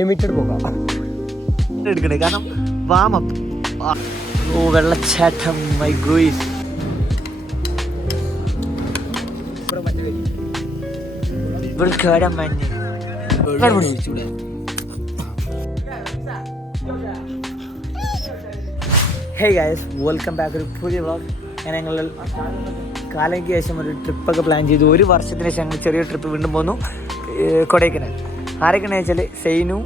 Limited പോകാം എടുക്കണേ കാരണം വാമപ്പ്. ഓ വെള്ളച്ചാട്ടം my guys. Hey guys, welcome back. ഒരു പുതിയ വ്ളോഗ്. ഞങ്ങൾ കാലയ്ക്ക് ശേഷം ഒരു ട്രിപ്പൊക്കെ പ്ലാൻ ചെയ്തു. ഒരു വർഷത്തിന് ശേഷം ഞങ്ങൾ ചെറിയ ട്രിപ്പ് വീണ്ടും പോന്നു, കൊടൈക്കനാൽ. ആരൊക്കെയാണെന്ന് വെച്ചാൽ സൈനു,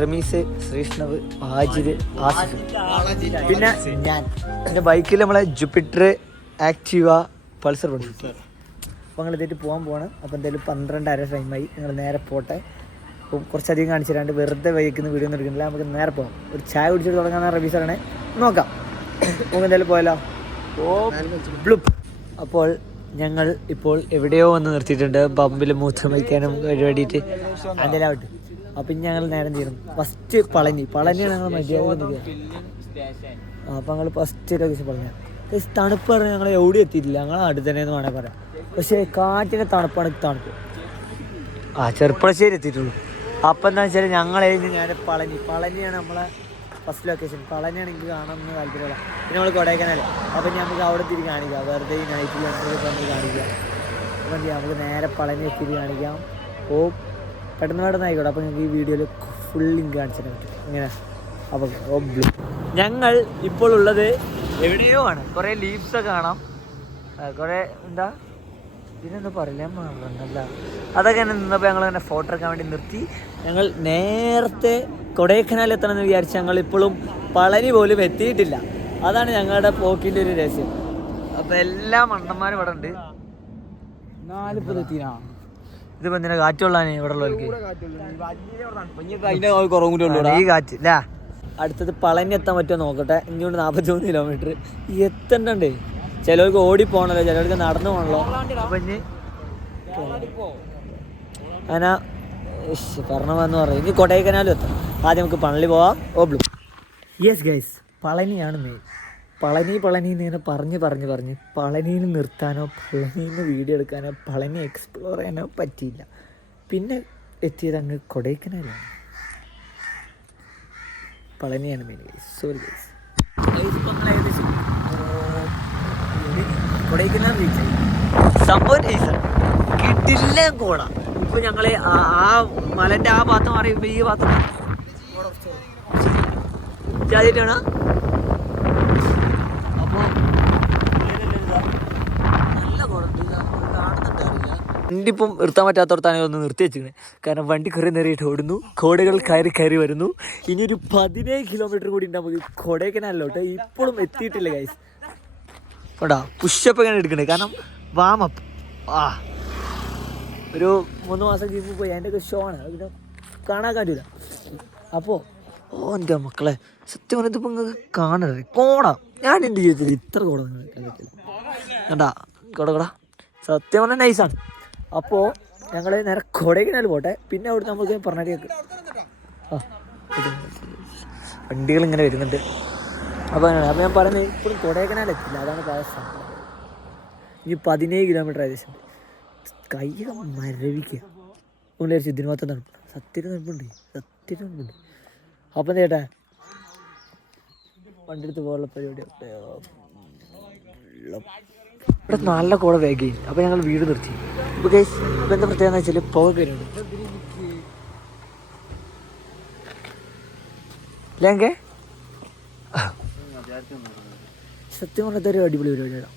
റമീസ്, ശ്രീഷ്ണവ്, ആജിദ്, ആസിഫ്, പിന്നെ ഞാൻ. എൻ്റെ ബൈക്കിൽ നമ്മളെ ജുപ്പിറ്റർ, ആക്റ്റീവ, പൾസർ പഠിച്ചു. അപ്പോൾ ഞങ്ങൾ ഇതായിട്ട് പോകാൻ പോകണം. അപ്പോൾ എന്തായാലും 12:30 ടൈമായി. ഞങ്ങൾ നേരെ പോട്ടെ. അപ്പം കുറച്ചധികം കാണിച്ചു തരാണ്ട് വെറുതെ വൈക്കുന്ന വീഡിയോ ഒന്നും എടുക്കുന്നില്ല. നമുക്ക് നേരെ പോകാം. ഒരു ചായ കുടിച്ചിട്ട് തുടങ്ങാൻ റമീസ് പറയണേ. നോക്കാം, നമുക്ക് എന്തായാലും പോയാലോ. ബ്ലുപ്പ്. അപ്പോൾ ഞങ്ങൾ ഇപ്പോൾ എവിടെയോ വന്ന് നിർത്തിയിട്ടുണ്ട്. പമ്പിൽ മൂത്രം വയ്ക്കാനും വേണ്ടിയിട്ട് അതിലാവട്ടെ. അപ്പം ഞങ്ങൾ നേരം തീരും. ഫസ്റ്റ് പളനിയാണ് ഞങ്ങൾ മര്യാദ. അപ്പം ഞങ്ങൾ ഫസ്റ്റ് ദിവസം പളനിയാണ്. തണുപ്പ് പറഞ്ഞാൽ ഞങ്ങൾ എവിടെ എത്തിയിട്ടില്ല. ഞങ്ങൾ അടുത്ത് തന്നെ എന്ന് വേണമെങ്കിൽ പറയാം. പക്ഷേ കാറ്റിൻ്റെ തണുപ്പാണ് തണുപ്പ്. ചെറുപ്പളശ്ശേരി എത്തിയിട്ടുള്ളൂ. അപ്പം എന്താ വെച്ചാൽ ഞങ്ങൾ നേരെ പളനിയാണ് നമ്മളെ ഫസ്റ്റ് ലൊക്കേഷൻ. പളനിയാണ് എനിക്ക് കാണാമെന്ന് താല്പര്യമുള്ള. പിന്നെ നമ്മൾ കൊടൈക്കനാൽ. അപ്പം നമുക്ക് അവിടെ തിരികെ കാണിക്കാം. വെറുതെ ഈ നൈറ്റിൽ നമുക്ക് കാണിക്കാം. അപ്പം എന്ത് ചെയ്യാം, നമുക്ക് നേരെ പളനി എത്തിയിട്ട് കാണിക്കാം. ഓ പെട്ടെന്ന് ആയിക്കോട്ടെ. അപ്പോൾ നിങ്ങൾക്ക് ഈ വീഡിയോയിൽ ഫുൾ ലിങ്ക് കാണിച്ചിട്ട് പറ്റും. ഇങ്ങനെ അപ്പോൾ ഞങ്ങൾ ഇപ്പോൾ ഉള്ളത് എവിടെയോ ആണ്. കുറേ ലീവ്സൊക്കെ കാണാം, കുറേ എന്താ ഇതിനെന്താ പറയില്ല അല്ല അതൊക്കെ തന്നെ നിന്നപ്പോൾ ഞങ്ങൾ അങ്ങനെ ഫോട്ടോ എടുക്കാൻ വേണ്ടി നിർത്തി. ഞങ്ങൾ നേരത്തെ കൊടൈക്കനാൽ എത്തണമെന്ന് വിചാരിച്ച് ഞങ്ങൾ ഇപ്പോഴും പളനി പോലും എത്തിയിട്ടില്ല. അതാണ് ഞങ്ങളുടെ പോക്കിൻ്റെ ഒരു രഹസ്യം. അപ്പോൾ എല്ലാ മണ്ണന്മാരും ഇവിടെ ഉണ്ട്. 4 എത്തിനാ ഇതിപ്പോൾ എന്തിനാ കാറ്റുള്ളാൻ ഇവിടെ ഉള്ളവർക്ക് ഈ കാറ്റ് അല്ല. അടുത്തത് പളനി എത്താൻ പറ്റുമോ നോക്കട്ടെ. ഇങ്ങോട്ട് 43 കിലോമീറ്റർ എത്തണ്ടേ. ചിലവർക്ക് ഓടിപ്പോണല്ലോ, ചിലവർക്ക് നടന്നു പോകണല്ലോ. അപ്പം ഇനി അങ്ങനെ പറഞ്ഞതെന്ന് പറയും. ഇനി കൊടൈക്കനാലും എത്താം. ആദ്യം നമുക്ക് പളനി പോവാം. ഓബ്ലു. യെസ് ഗൈസ്, പളനിയാണ് മെയിൻ. പളനി എന്നിങ്ങനെ പറഞ്ഞ് പളനിയിൽ നിർത്താനോ പളനിയിൽ നിന്ന് വീഡിയോ എടുക്കാനോ പളനി എക്സ്പ്ലോർ ചെയ്യാനോ പറ്റിയില്ല. പിന്നെ എത്തിയത് അങ്ങ് കൊടൈക്കനാലാണ്. പളനിയാണ് മെയിൻ ഗൈസ്. Sorry guys. ഏകദേശം കൊടൈക്കനാൽ റീച്ചായി. സംഭവം നൈസാണ്, കിട്ടില്ല കോട. ഇപ്പൊ ഞങ്ങള് ആ മലന്റെ ആ ഭാഗത്ത് മാറിയപ്പോ ഈ ഭാഗത്ത് ചാതിട്ടാണ്. അപ്പൊ നല്ല കോട കാണുന്നുണ്ടാവില്ല. വണ്ടി ഇപ്പം നിർത്താൻ പറ്റാത്തടത്താണ് ഒന്ന് നിർത്തി വെച്ചിരിക്കുന്നത്. കാരണം വണ്ടി കുറേ നേരിട്ട് ഓടുന്നു, കോടകൾ കയറി വരുന്നു. ഇനി ഒരു 17 കിലോമീറ്റർ കൂടി ഉണ്ട് നമുക്ക് കൊടൈക്കനാലിലോട്ട്. ഇപ്പോഴും എത്തിയിട്ടില്ല ഗൈസ്. കേട്ടോ പുഷപ്പ് ഇങ്ങനെ എടുക്കണേ, കാരണം വാമപ്പ്. ഒരു 3 മാസം ജിമ്മിൽ പോയി അതിൻ്റെയൊക്കെ ഷോ ആണ്. അതിനെ കാണാൻ പറ്റില്ല. അപ്പോൾ എൻ്റെ മക്കളെ സത്യം പറഞ്ഞത് ഇപ്പം നിങ്ങൾക്ക് കാണരുത് കോട. ഞാൻ എൻ്റെ ജീവിതത്തിൽ ഇത്ര കോട നിങ്ങൾ കണ്ടാ കോട സത്യം പറഞ്ഞാൽ നൈസാണ്. അപ്പോൾ ഞങ്ങൾ നേരെ കൊടൈക്കനാൽ പോട്ടെ. പിന്നെ അവിടെ നമുക്ക് പറഞ്ഞിട്ട് വണ്ടികൾ ഇങ്ങനെ വരുന്നുണ്ട്. അപ്പോൾ ഞാൻ പറയുന്നത് ഇപ്പോഴും കൊടൈക്കനാൽ എത്തില്ല, അതാണ് പ്രയാസം. ഇനി 17 കിലോമീറ്റർ ഏകദേശം. കൈയൊക്കെ മരവിക്കുക. ഒന്ന് ഇതിന് മാത്രം തണുപ്പ്, സത്യത്തിൽ തണുപ്പുണ്ട്. അപ്പം ചേട്ടാ വണ്ടി എടുത്ത് പോകാനുള്ള പരിപാടി. ഇവിടെ നല്ല കൂടെ വേഗം. അപ്പോൾ ഞങ്ങൾ വീട് നിർത്തി. ഇപ്പോൾ ഗൈസ് ഇപ്പം എന്താ പ്രത്യേകത വെച്ചാൽ പുക കയറുന്നുണ്ട്. ഇല്ലെങ്കിൽ സത്യം പറഞ്ഞ ഒരു അടിപൊളി പരിപാടിയാണ്.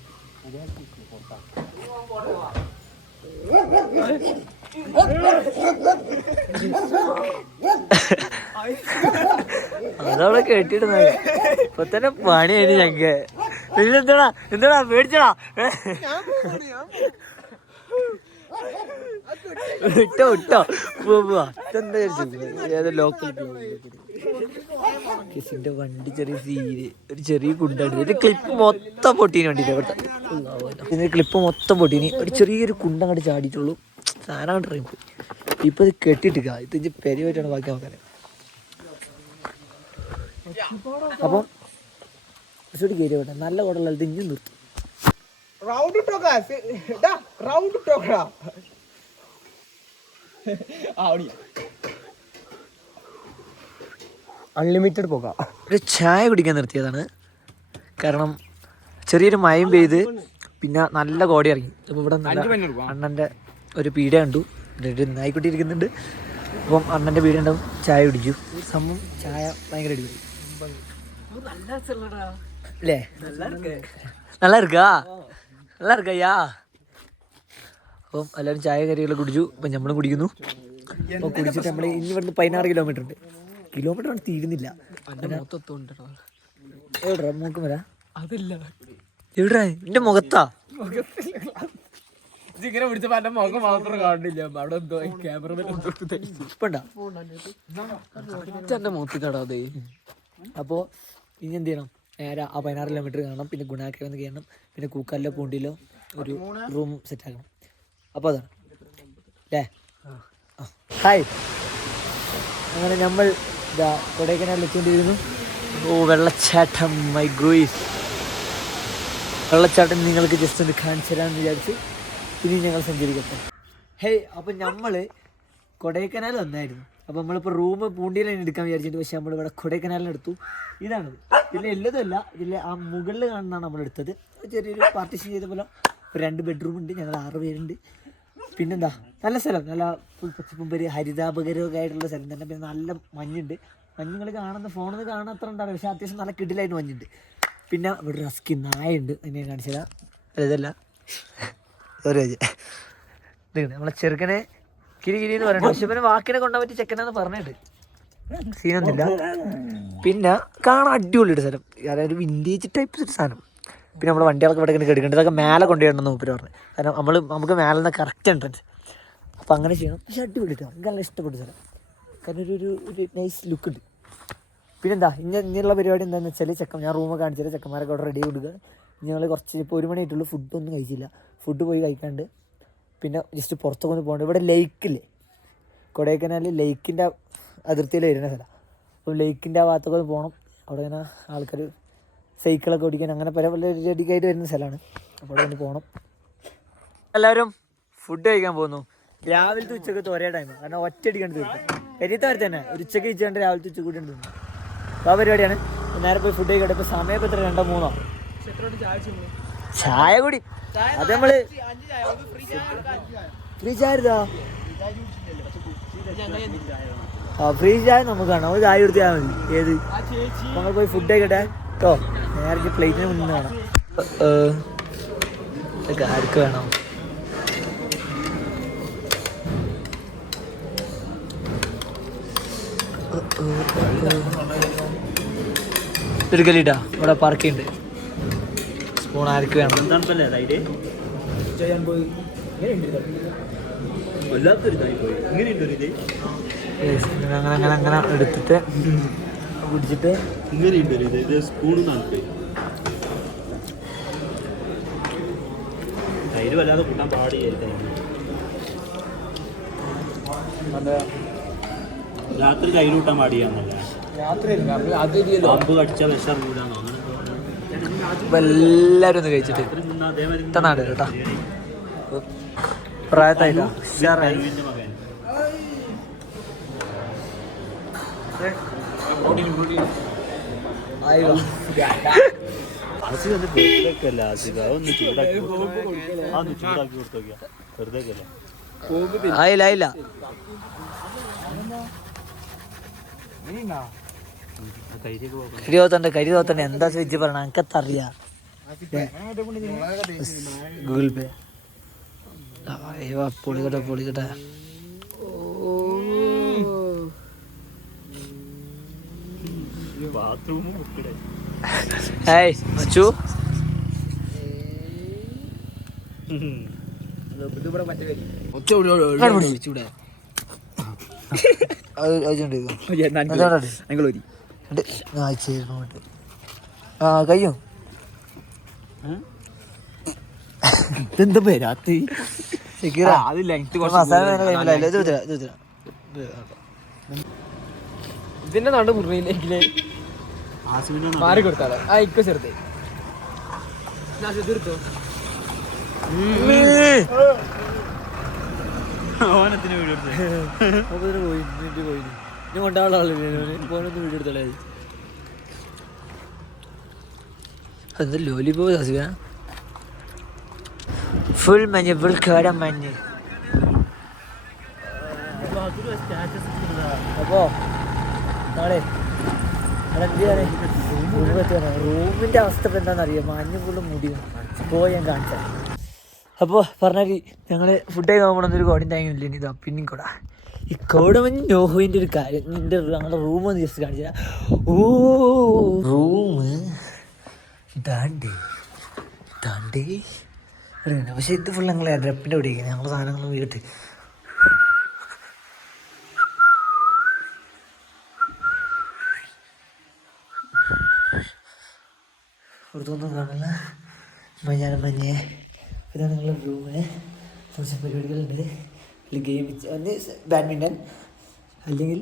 അതവിടെ കേട്ടിടുന്ന ഇപ്പൊ തന്നെ പണിയായി ഞങ്ങക്ക്. എന്താടാ പേടിച്ചടാ വിട്ടോ പോവാ. ഏതോ ലോക്കൽ കിസിന്റെ വണ്ടി ഒരു ചെറിയ കുണ്ടാണ്. ഒരു ക്ലിപ്പ് മൊത്തം പൊട്ടീന് വേണ്ടിയിട്ട്. ഇതിന്റെ ക്ലിപ്പ് മൊത്തം പൊട്ടീന്. ഒരു ചെറിയൊരു കുണ്ട അങ്ങോട്ട് ചാടിയിട്ടുള്ളൂ. സാധനം അങ്ങോട്ട് ഇറങ്ങി പോയി. ഇപ്പൊ ഇത് കെട്ടിട്ടില്ല. ഇത് പെരുവായിട്ടാണ് ബാക്കി നോക്കാൻ. അപ്പം കയറി വേട്ടെ. നല്ല കുടലുള്ള ഇത് ഇഞ്ഞും നിർത്തും. അൺലിമിറ്റഡ് പോകാം. ഒരു ചായ കുടിക്കാൻ നിർത്തിയതാണ്. കാരണം ചെറിയൊരു മയം പെയ്ത് പിന്നെ നല്ല കോടി ഇറങ്ങി. അപ്പോൾ ഇവിടെ അണ്ണൻ്റെ ഒരു പീഡ കണ്ടു, നായിക്കുട്ടി ഇരിക്കുന്നുണ്ട്. അപ്പം അണ്ണൻ്റെ പീഡ ഉണ്ടാവും, ചായ കുടിച്ചു. സംഭവം ചായ ഭയങ്കര അടിപൊളി അല്ലേ? നല്ല ഇരിക്കാ, നല്ല ഇരിക്കയ്യാ. അപ്പം എല്ലാവരും ചായ കറികളൊക്കെ കുടിച്ചു. അപ്പം നമ്മളും കുടിക്കുന്നു. അപ്പോൾ കുടിച്ചിട്ട് നമ്മൾ ഇനി ഇവിടുന്ന് 16 കിലോമീറ്റർ ഉണ്ട്. കിലോമീറ്റർ ആണ് തീരുന്നില്ല. എവിടാ മൂക്കും വരാ? അതല്ല എവിടാ? എൻ്റെ മുഖത്താ ഇങ്ങനെ പിടിച്ചപ്പോ എന്റെ മുഖം മാത്രം കാണില്ല. അവിടെ എന്തോ ക്യാമറ എന്റെ മുഖത്തിട്ടാ അതെ. അപ്പോൾ ഇനി എന്ത് ചെയ്യണം? നേരെ ആ 16 കിലോമീറ്റർ കാണണം. പിന്നെ ഗുണാക്കര ഒന്ന് കയറണം. പിന്നെ കൂക്കാലിലോ പൂണ്ടിയിലോ ഒരു റൂം സെറ്റ് ആക്കണം. അപ്പോൾ അതാണ് അല്ലേ? ഹായ്, അങ്ങനെ നമ്മൾ ഇതാ കൊടൈക്കനാലിൽ എത്തിക്കൊണ്ടിരിക്കുന്നു. ഓ വെള്ളച്ചാട്ടം, മൈ ഗോയ്സ്. വെള്ളച്ചാട്ടം നിങ്ങൾക്ക് ജസ്റ്റ് ഒന്ന് കാണിച്ചു തരാമെന്ന് വിചാരിച്ച് ഇനി ഞങ്ങൾ സഞ്ചരിക്കട്ടെ. ഹേയ്, അപ്പം നമ്മൾ കൊടൈക്കനാൽ വന്നായിരുന്നു. അപ്പോൾ നമ്മളിപ്പോൾ റൂം പൂണ്ടിയിലാണ് എടുക്കാൻ വിചാരിച്ചിട്ട്, പക്ഷേ നമ്മളിവിടെ കൊടൈക്കനാലിനെടുത്തു. ഇതാണത്. ഇതിൽ എല്ലതുമല്ല, ഇതിൽ ആ മുകളിൽ കാണുന്നതാണ് നമ്മളെടുത്തത്. ചെറിയൊരു പാർട്ടീഷൻ ചെയ്ത പോലെ ഒരു 2 ബെഡ്റൂം ഉണ്ട്. ഞങ്ങൾ 6 പേരുണ്ട്. പിന്നെന്താ നല്ല സ്ഥലം, നല്ല പച്ചപ്പും പരി ഹരിതാപകരമൊക്കെ ആയിട്ടുള്ള സ്ഥലം തന്നെ. പിന്നെ നല്ല മഞ്ഞുണ്ട്. മഞ്ഞുങ്ങൾ കാണുന്ന ഫോണിൽ നിന്ന് കാണാൻ അത്ര ഉണ്ടാവില്ല, പക്ഷേ അത്യാവശ്യം നല്ല കിടിലായിട്ട് മഞ്ഞുണ്ട്. പിന്നെ ഇവിടെ റസ്കി നായുണ്ട്, അതിനെ കാണിച്ചു തരാം. ഇതല്ല സോറി നമ്മളെ ചെറുക്കനെ കിരി എന്ന് പറയുന്നത്, പക്ഷെ പിന്നെ വാക്കിനെ കൊണ്ടാൻ പറ്റി ചെക്കനാന്ന് പറഞ്ഞിട്ട് സീനൊന്നുമില്ല. പിന്നെ കാണാൻ അടിപൊളിയുടെ സ്ഥലം, അതായത് വിൻറ്റേജ് ടൈപ്പ് ഒരു സാധനം. പിന്നെ നമ്മൾ വണ്ടികളൊക്കെ ഇവിടെ എടുക്കേണ്ടത് ഇതൊക്കെ മേലെ കൊണ്ടുപോയിടണമെന്ന് മൂപ്പര് പറഞ്ഞു. കാരണം നമുക്ക് മേലെ നിന്ന് കറക്റ്റ് എൻട്രൻസ്. അപ്പോൾ അങ്ങനെ ചെയ്യണം. പക്ഷെ അടിപൊളി കേട്ടോ, എനിക്ക് നല്ല ഇഷ്ടപ്പെട്ട സ്ഥലം. കാരണം ഒരു നൈസ് ലുക്ക് ഉണ്ട്. പിന്നെന്താ ഇനിയുള്ള പരിപാടി എന്താണെന്ന് വെച്ചാൽ ഞാൻ റൂമൊക്കെ കാണിച്ചാൽ ചെക്കന്മാരൊക്കെ അവിടെ റെഡി കൊടുക്കുക. ഞങ്ങൾ കുറച്ച് ഇപ്പോൾ 1 മണി ആയിട്ടുള്ളൂ, ഫുഡൊന്നും കഴിച്ചില്ല. ഫുഡ് പോയി കഴിക്കാണ്ട് പിന്നെ ജസ്റ്റ് പുറത്തൊക്കെ ഒന്ന് പോകണ്ട. ഇവിടെ ലേക്കില്ലേ, കൊടൈക്കനാലിൽ ലേക്കിൻ്റെ അതിർത്തിയിൽ വരുന്ന സ്ഥലം. അപ്പോൾ ലേക്കിൻ്റെ ആ ഭാഗത്തൊക്കെ പോകണം. അവിടെ ഇങ്ങനെ ആൾക്കാർ സൈക്കിളൊക്കെ ഓടിക്കാൻ അങ്ങനെ പല റെഡിക്കായിട്ട് വരുന്ന സ്ഥലമാണ്. അപ്പോൾ അവിടെ ഒന്ന് പോകണം. എല്ലാവരും ഫുഡ് കഴിക്കാൻ പോകുന്നു. രാവിലത്തെ ഉച്ചക്കത്തെ ഒരേ ടൈം, കാരണം ഒറ്റയടിക്കാണ്ട് തീർക്കും. പെരീത്തവരെ തന്നെ ഒരു ഉച്ചക്ക് കഴിച്ചുകൊണ്ട് രാവിലത്തെ ഉച്ചക്ക് കൂടി തിന്നു. അപ്പോൾ ആ പരിപാടിയാണ്. നേരെ പോയി ഫുഡ് കഴിക്കട്ടെ. ഇപ്പോൾ സമയം ഇപ്പോൾ എത്ര 2-3 ചായ കൂടി. അത് നമ്മള് ഫ്രീ ചായ ഫ്രീ ചായ നമുക്ക് കാണാം. ഒരു ചായ എടുത്താൽ മതി. ഏത് നമ്മൾ പോയി ഫുഡ് കഴിക്കട്ടെ കേട്ടോ. നേരെ പ്ലേറ്റിന് മുന്നിൽ കാണാം. ആർക്ക് വേണം? എടുക്കലിട്ടാ, ഇവിടെ പാർക്ക് ഉണ്ട്. സ്പൂൺ ആർക്ക് വേണം? അങ്ങനെ എടുത്തിട്ട് പിടിച്ചിട്ട് രാത്രി കയ്യിലൂട്ടാൻ പാടിയാന്നല്ല, എല്ലാവരും ഒന്ന് കഴിച്ചിട്ട് നാട് കേട്ടോ. പ്രായത്തായില്ല ആയില്ല ആയില്ല. കരി തോത്തണ്ട എന്താ ചോദിച്ചു പറഞ്ഞ എനിക്കറിയാ. ഗൂഗിൾ പേ പൊളിക്കട്ടെ. ഹായ് മച്ചു. കയ്യോ എന്താ പേരാത്തി ഇതിന്റെ നാട് മുറിയിലേക്കില് മാറി കൊടുത്താലോ. ആ ഇപ്പൊ ചെറുത് തീർത്തോ. ഓനത്തിന് പോയി ഇനി കൊണ്ടാവുള്ള ആളില്ലേ ഫോനൊന്ന് വീഡിയോ എടുത്തോളേ. അത് ലോലിപോപ്പ് സാസിക ഫുൾ മഞ്ഞ് ഫുൾ കേടം മഞ്ഞ്. അപ്പോ നാളെ റൂമിന്റെ അവസ്ഥ ഇപ്പൊ എന്താണെന്നറിയാം. മഞ്ഞ് ഫുള്ള് മുടിയും പോയി ഞാൻ കാണിച്ചാൽ. അപ്പോൾ പറഞ്ഞാൽ ഞങ്ങൾ ഫുഡ് കഴിക്കാൻ പോകണമെന്നൊരു കോടിയും താങ്ങില്ല. ഇതാ പിന്നെയും കൂടാ ഈ കോടമഞ്ഞ് നോഹുവിൻ്റെ ഒരു കാര്യം. നിന്റെ ഞങ്ങളുടെ റൂമൊന്ന് ജസ്റ്റ് കാണിച്ചാൽ. ഓ റൂം താണ്ടേ താണ്ടേ പക്ഷെ ഇത് ഫുൾ ഞങ്ങൾ അഡ്രപ്പിൻ്റെ കൂടെയാണ് ഞങ്ങൾ സാധനങ്ങൾ വീട്ട്. പുറത്തൊന്നും കാണില്ല. മഞ്ഞാണ് മഞ്ഞേ. ഇതാണ് നിങ്ങളുടെ റൂമ്. കുറച്ച് പരിപാടികളുണ്ട്. ഗെയിം ഒന്ന് ബാഡ്മിൻ്റൺ, അല്ലെങ്കിൽ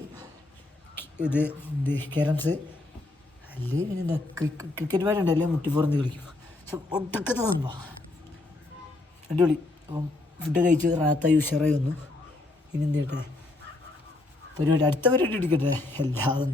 ഇത് ക്യാരംസ്, അല്ലെങ്കിൽ പിന്നെ എന്താ ക്രിക്കറ്റ് ബാറ്റ് ഉണ്ടല്ലേ മുട്ടിപ്പുറന്ന് കളിക്കും. പക്ഷെ ഒടുക്കത്തെ തന്നോ അടിപൊളി. അപ്പം ഫുഡ് കഴിച്ച് റാത്തായി ഉഷാറായി വന്നു. ഇനി എന്ത് ചെയ്യട്ടെ പരിപാടി, അടുത്ത പരിപാടി ഇടിക്കട്ടെ എല്ലാതും.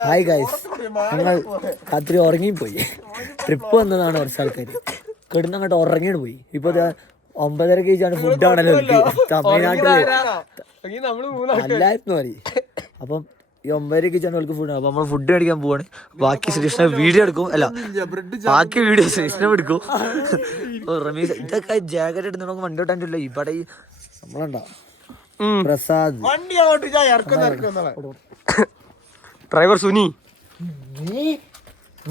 ഹായ് ഗൈസ്, ഞങ്ങൾ രാത്രി ഉറങ്ങിപ്പോയി. ട്രിപ്പ് വന്നതാണ് കുറച്ച് ആൾക്കാർ. കിടന്നങ്ങോട്ട് ഉറങ്ങിയിട്ട് പോയി. ഇപ്പൊ 9:30 കഴിച്ചാണ് ഫുഡാണല്ലോ തമിഴ്നാട്ടില് അല്ലായിരുന്നു മതി. അപ്പം ഈ 9:30 കഴിച്ചാണ് അവർക്ക് ഫുഡ്. അപ്പൊ നമ്മൾ ഫുഡ് മേടിക്കാൻ പോവാണ്. ബാക്കി ശ്രീകൃഷ്ണ വീഡിയോ എടുക്കും. അല്ല ബാക്കി വീഡിയോ ശ്രീകൃഷ്ണ എടുക്കും. റമീസ് ഇതൊക്കെ ജാക്കറ്റ് എടുത്ത് നമുക്ക് വണ്ടി ഓട്ടാൻ ഇവിടെ നമ്മളുണ്ടാ പ്രസാദ് ഡ്രൈവർ സുനി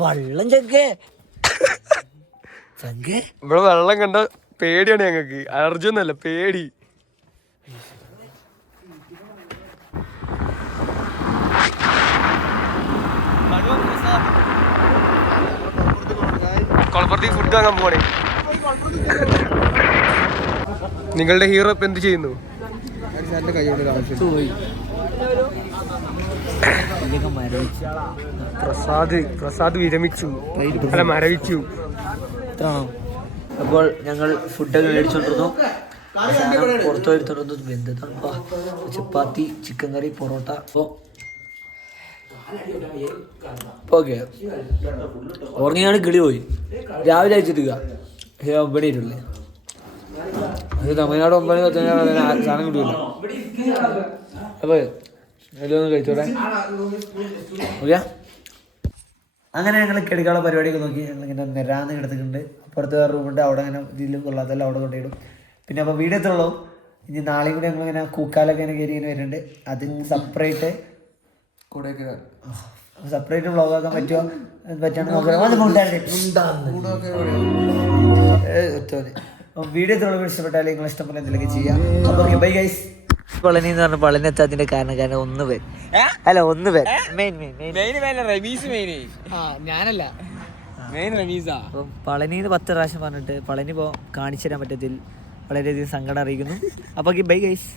വള്ളം ചങ്കേ ഇവിടെ വെള്ളം കണ്ട പേടിയാണ് ഞങ്ങക്ക്. അർജുനല്ല പേടി. കൊളപ്പുറത്തേക്ക് ഫുഡ് വാങ്ങാൻ പോണേ. നിങ്ങളുടെ ഹീറോ ഇപ്പൊ എന്ത് ചെയ്യുന്നു? പ്രസാദ് വിരമിച്ചു, അല്ല മരവിച്ചു. അപ്പോൾ ഞങ്ങൾ ഫുഡൊക്കെ മേടിച്ചോണ്ടിരുന്നു. പുറത്തു എടുത്തോണ്ട് വെന്തതാ ചപ്പാത്തി, ചിക്കൻ കറി, പൊറോട്ട. അപ്പോൾ ഓക്കെ ഉറങ്ങിയാണ് കിളി പോയി. രാവിലെ അയച്ചിട്ടുക ഇവിടെ ഇരുള്ളേ. അത് തമിഴ്നാട് 9 സാധനം കിട്ടൂല. അപ്പോൾ എല്ലാം ഒന്ന് കഴിച്ചോട്ടെ. ഓക്കെ അങ്ങനെ ഞങ്ങൾ കിടക്കാനുള്ള പരിപാടിയൊക്കെ നോക്കി. ഞങ്ങളിങ്ങനെ നിരാന്ന് കിടത്തിട്ടുണ്ട്. പുറത്ത് വേറെ റൂമുണ്ട്. അവിടെ അങ്ങനെ ഇതിലും കൊള്ളാത്തല്ല അവിടെ കൊണ്ടിടും. പിന്നെ അപ്പോൾ വീഡിയോ എത്തുള്ളൂ. ഇനി നാളെയും കൂടി ഞങ്ങളിങ്ങനെ കൂക്കാലൊക്കെ ഇങ്ങനെ കയറി ഇങ്ങനെ വരുന്നുണ്ട്. അതിന് സെപ്പറേറ്റ് വ്ളോഗാക്കാൻ പറ്റുമോ പറ്റാണ്ട് വീഡിയോ എത്തുള്ള ഇഷ്ടപ്പെട്ടാൽ നിങ്ങൾ ഇഷ്ടപ്പെട്ട എന്തെങ്കിലുമൊക്കെ ചെയ്യാം. അപ്പോൾ ബൈ ഗൈസ്. പളനി എന്ന് പറഞ്ഞ പളനി എത്താത്തിന്റെ കാരണം ഒന്ന് പേര് അല്ല ഒന്ന് പേര് ഞാനല്ല അപ്പം പളനിന്ന് 10 പ്രാവശ്യം പറഞ്ഞിട്ട് പളനി കാണിച്ചു തരാൻ പറ്റത്തിൽ വളരെയധികം സങ്കടം അറിയിക്കുന്നു. അപ്പോൾ ബൈ ഗൈസ്.